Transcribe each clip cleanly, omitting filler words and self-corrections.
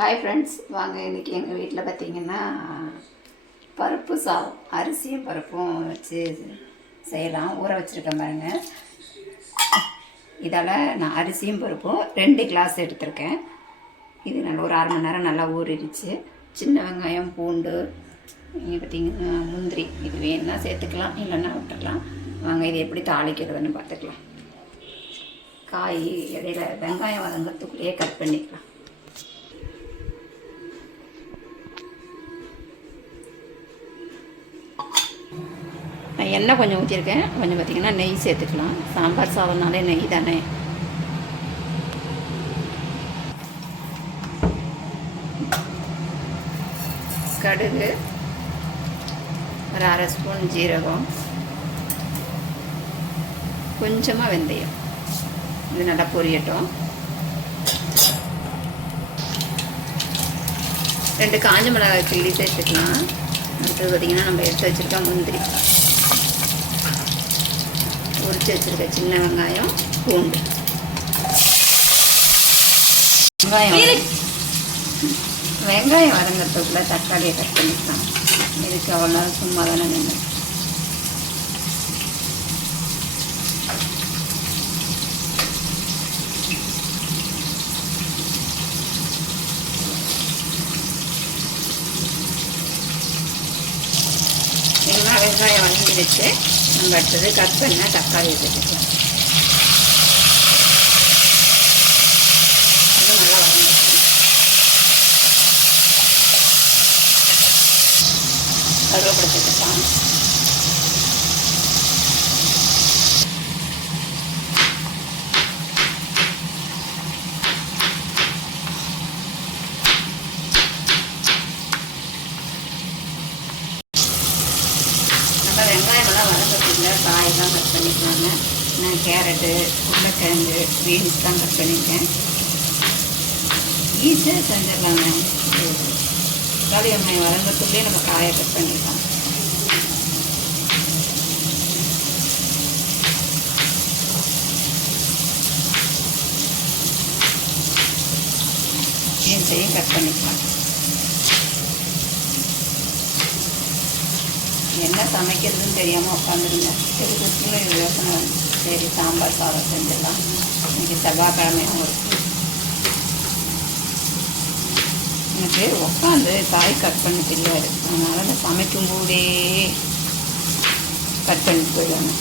Hi friends, வாங்க இன்றைக்கி எங்கள் வீட்டில் பார்த்திங்கன்னா பருப்பு சாதம், அரிசியும் பருப்பும் வச்சு செய்யலாம். ஊற வச்சுருக்கேன் பாருங்கள். இதால் நான் அரிசியும் பருப்பும் 2 கிளாஸ் எடுத்திருக்கேன். இது நல்லா ஒரு 1/2 மணி நேரம் நல்லா ஊறிடுச்சு. சின்ன வெங்காயம், பூண்டு, இங்கே பார்த்திங்கன்னா முந்திரி, இது வேணுன்னா சேர்த்துக்கலாம், இல்லைன்னா விட்டுடலாம். வாங்க இது எப்படி தாளிக்கிறதுன்னு பார்த்துக்கலாம். காய் இடையில வெங்காயம் வதங்கிறதுக்குள்ளேயே கட் பண்ணிக்கலாம். நான் எண்ணெய் கொஞ்சம் ஊற்றிருக்கேன். கொஞ்சம் பார்த்திங்கன்னா நெய் சேர்த்துக்கலாம். சாம்பார் சாதம்னாலே நெய் தானே. கடுகு, ஒரு 1/2 ஸ்பூன் ஜீரகம், கொஞ்சமாக வெந்தயம். இது நல்லா பொரியட்டும். 2 காஞ்ச மிளகாய் கிள்ளி சேர்த்துக்கலாம். அடுத்தது பார்த்திங்கன்னா நம்ம எடுத்து வச்சுருக்க முந்திரி, உரித்து வச்சுருக்க சின்ன வெங்காயம், பூண்டு. வெங்காயம் வதங்கிறதுக்குள்ளே தக்காளியை கட் பண்ணிக்கலாம். இதுக்கு அவ்வளோ சும்மா தானே நின்று. வெங்காயம் வதங்கி வச்சு நம்ம அடுத்தது கட் பண்ண தக்காளி வச்சுக்கலாம். அது நல்லா வதங்கிக்கலாம். கருவேப்பிலை சேர்த்துக்கலாம். வெங்காயமெல்லாம் வதங்கறதுக்குள்ள காயெல்லாம் கட் பண்ணிக்கலாங்க. நான் கேரட்டு, உருளைக்கிழங்கு, பீன்ஸ்லாம் கட் பண்ணியிருக்கேன். ஈஸியாக செஞ்சிடலாங்க. தக்காளி வெங்காயம் வதங்கிறதுக்குள்ளே நம்ம காயை கட் பண்ணிக்கலாம். பீன்ஸையும் கட் பண்ணிக்கலாம். என்ன சமைக்கிறதுன்னு தெரியாமல் உட்காந்துருங்க. இதுக்குன்னு இது யோசனை வந்து சரி சாம்பார் சாதம் செஞ்சிடலாம். இன்றைக்கி செவ்வாய்க்கிழமையும் இருக்குது. எனக்கு உட்காந்து காய் கட் பண்ணி தெரியாது. அதனால் அந்த சமைக்கும் போதே கட் பண்ணிட்டு போயிடுவாங்க.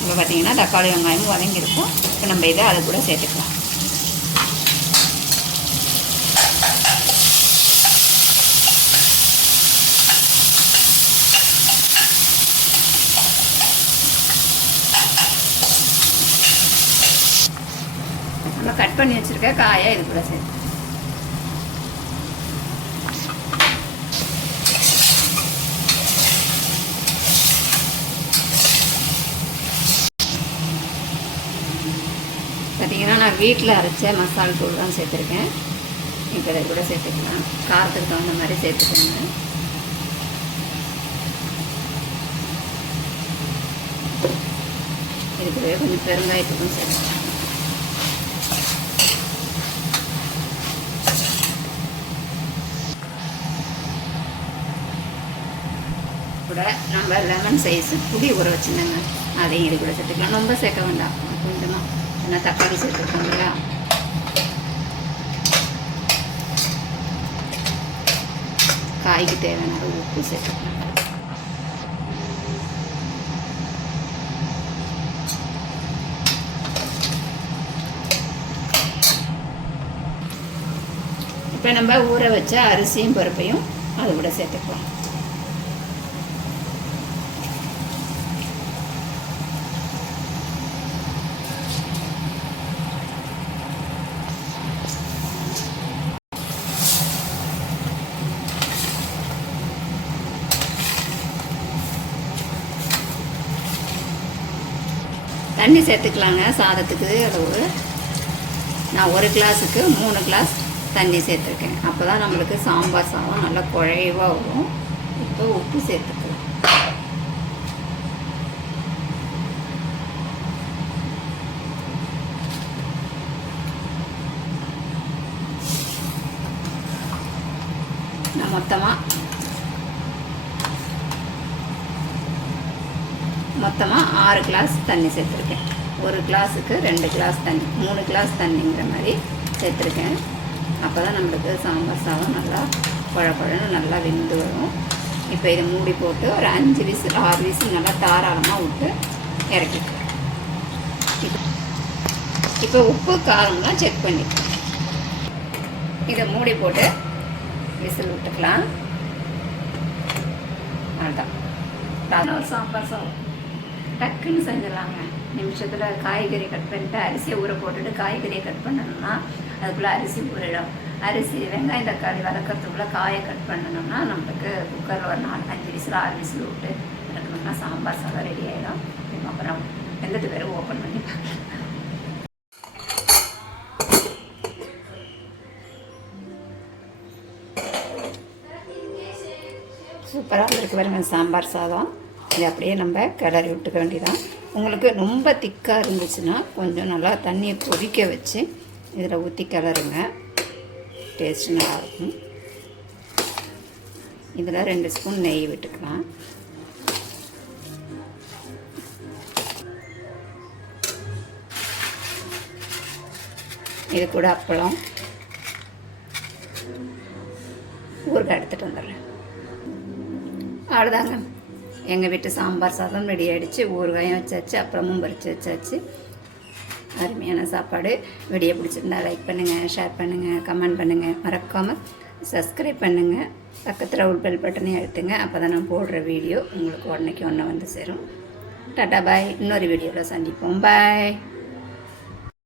இப்போ பார்த்திங்கன்னா தக்காளி வெங்காயமும் வதங்கியிருக்கும். இப்போ நம்ம இதை அதை கூட சேர்த்துக்கலாம். நம்ம கட் பண்ணி வச்சுருக்க காயை இது கூட சேர்த்து பார்த்திங்கன்னா நான் வீட்டில் அரைச்ச மசாலா தூள் தான் சேர்த்துருக்கேன். இப்போ இதை கூட சேர்த்துக்கலாம். காரத்துக்கு தகுந்த மாதிரி சேர்த்துக்கோங்க. இது கூடவே கொஞ்சம் பெருங்காயத்துக்கும் சேர்த்துக்கலாம். கூட நம்ம லெமன் சைஸ் புளி ஊற வச்சுருந்தாங்க, அதையும் இது கூட சேர்த்துக்கலாம். ரொம்ப சேர்க்க வேண்டாம், கொஞ்சமாக. ஏன்னா தக்காளி சேர்த்துருக்கோம் இல்லையா. காய்க்கு தேவையான உப்பு சேர்த்துக்கலாம். இப்போ நம்ம ஊற வச்ச அரிசியும் பருப்பையும் அது கூட சேர்த்துக்கலாம். தண்ணி சேர்த்துக்கலாங்க. சாதத்துக்கு அளவு நான் 1 கிளாஸுக்கு 3 கிளாஸ் தண்ணி சேர்த்துருக்கேன். அப்போ தான் நம்மளுக்கு சாம்பார் சாதம் நல்லா குழைவாக வரும். இப்போ உப்பு சேர்த்துக்கலாம். நான் மொத்தமாக 6 கிளாஸ் தண்ணி சேர்த்துருக்கேன். ஒரு கிளாஸுக்கு 2 கிளாஸ் தண்ணி, 3 கிளாஸ் தண்ணிங்கிற மாதிரி சேர்த்துருக்கேன். அப்போ தான் நம்மளுக்கு சாம்பார் சாதம் நல்லா குழன்னு நல்லா வெந்து வரும். இப்போ இதை மூடி போட்டு ஒரு 5 விசில் 6 விசில் நல்லா தாராளமாக விட்டு இறக்கிக்கலாம். இப்போ உப்பு காரம்லாம் செக் பண்ணிக்கலாம். இதை மூடி போட்டு விசில் விட்டுக்கலாம். அதுதான் சாம்பார் சாதம் டக்குன்னு செஞ்சிடலாங்க. நிமிஷத்தில் காய்கறி கட் பண்ணிட்டு அரிசியை ஊற போட்டுட்டு காய்கறியை கட் பண்ணணும்னா அதுக்குள்ளே அரிசி ஊறிடும். அரிசி வெங்காயம் தக்காளி வதக்கிறதுக்குள்ளே காயை கட் பண்ணணும்னா நம்மளுக்கு குக்கரில் ஒரு 4-5 விசில் 6 விசில் விட்டு இறக்கணும்னா சாம்பார் சாதம் ரெடி ஆகிடும். அப்புறம் வெந்தது பேர் ஓப்பன் பண்ணி பார்க்கலாம். சூப்பராக வந்துருக்கு பாருங்க சாம்பார் சாதம். இது அப்படியே நம்ம கிளறி விட்டுக்க வேண்டியதான். உங்களுக்கு ரொம்ப திக்காக இருந்துச்சுன்னா கொஞ்சம் நல்லா தண்ணியை கொதிக்க வச்சு இதில் ஊற்றி கிளறுங்க, டேஸ்ட்டு நல்லாயிருக்கும். இதில் 2 ஸ்பூன் நெய் விட்டுக்கலாம். இது கூட அப்பளம் ஊறுகாய் எடுத்துகிட்டு வந்துடுறேன். அவ்வளோதாங்க, எங்கள் வீட்டு சாம்பார் சாதம் ரெடி ஆகிடுச்சு. ஊறுகாயும் வச்சாச்சு, அப்புறமும் பறித்து வச்சாச்சு. அருமையான சாப்பாடு. வீடியோ பிடிச்சிருந்தா லைக் பண்ணுங்கள், ஷேர் பண்ணுங்கள், கமெண்ட் பண்ணுங்கள், மறக்காமல் சப்ஸ்கிரைப் பண்ணுங்கள். பக்கத்தில் ஒரு பெல் பட்டனையும் அழுத்துங்க. அப்போ தான் நான் போடுற வீடியோ உங்களுக்கு உடனேக்கு ஒன்று வந்து சேரும். டாட்டா பாய். இன்னொரு வீடியோவில் சந்திப்போம். பாய்.